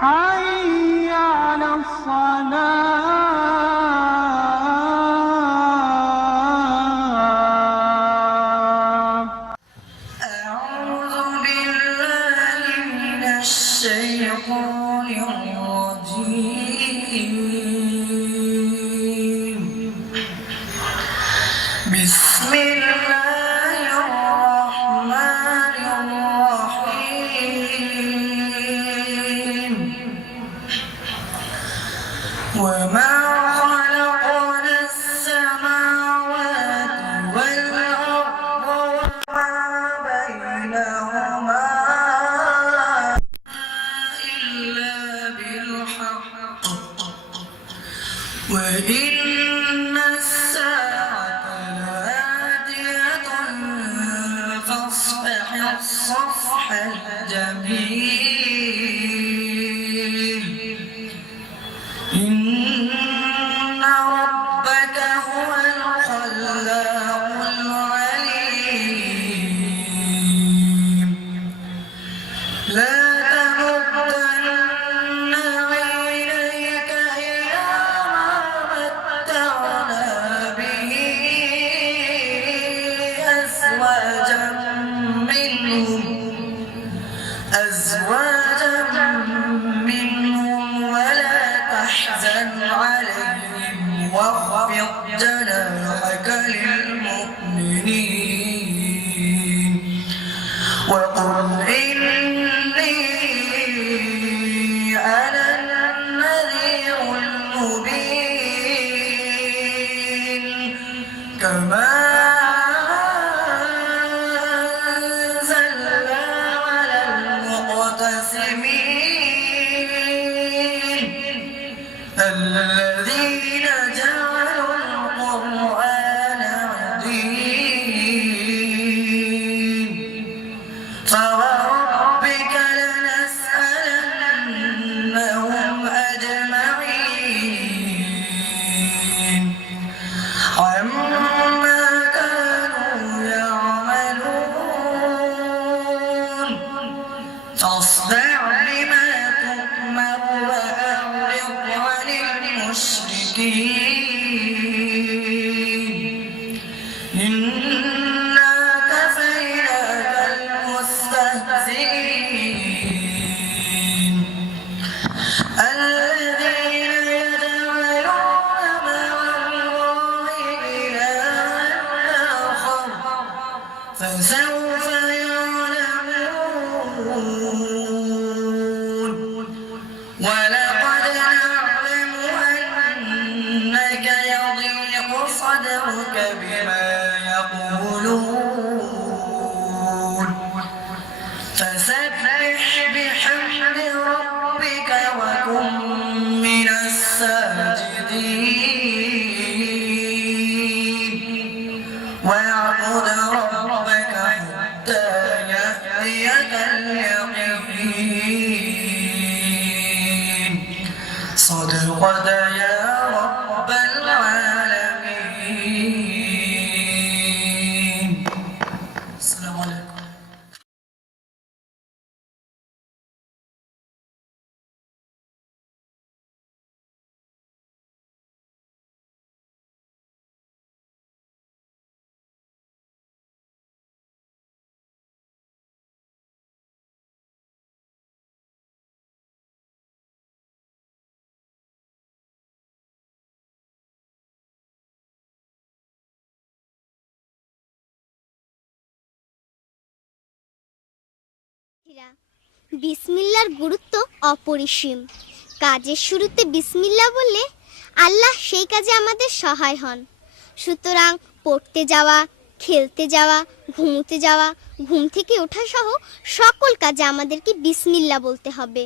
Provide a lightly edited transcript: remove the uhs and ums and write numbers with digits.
حي على الصلاة. أعوذ بالله من الشيطان الرجيم. بسم الله الرحمن الرحيم. وما خلقنا السماوات والأرض وما بينهما إلا بالحق وإن الساعة لآتية فاصفح الصفح الجميل. إن ربك هو الخلاق العليم. لا تمدن عينيك إلى ما متعنا به أزواجا منهم ولا تحزن عليهم واخفض جناحك للمؤمنين وقل إني أنا النذير المبين. كما أنزلنا على المقتسمين الذين جعلوا القرآن عضين. فوربك لنسألنهم أجمعين عما كانوا يعملون. فاصدع بما تؤمر وأعرض عن المشركين. إنا كفيناك المستهزئين الذين يدعون مع الله إلها آخر فسوف يعلمون. ولقد نعلم أنك يضيق صدرك بما يقولون فسبح بحمد ربك وكن من الساجدين واعبد ربك حتى يأتيك اليقين. صدقت يا رب العالمين. السلام عليكم. বিসমিল্লার গুরুত্ব অপরিসীম। কাজের শুরুতে বিসমিল্লাহ বললে আল্লাহ সেই কাজে আমাদের সহায় হন। সুতরাং পড়তে যাওয়া, খেলতে যাওয়া, ঘুমোতে যাওয়া, ঘুম থেকে ওঠা সহ সকল কাজে আমাদেরকে বিসমিল্লাহ বলতে হবে।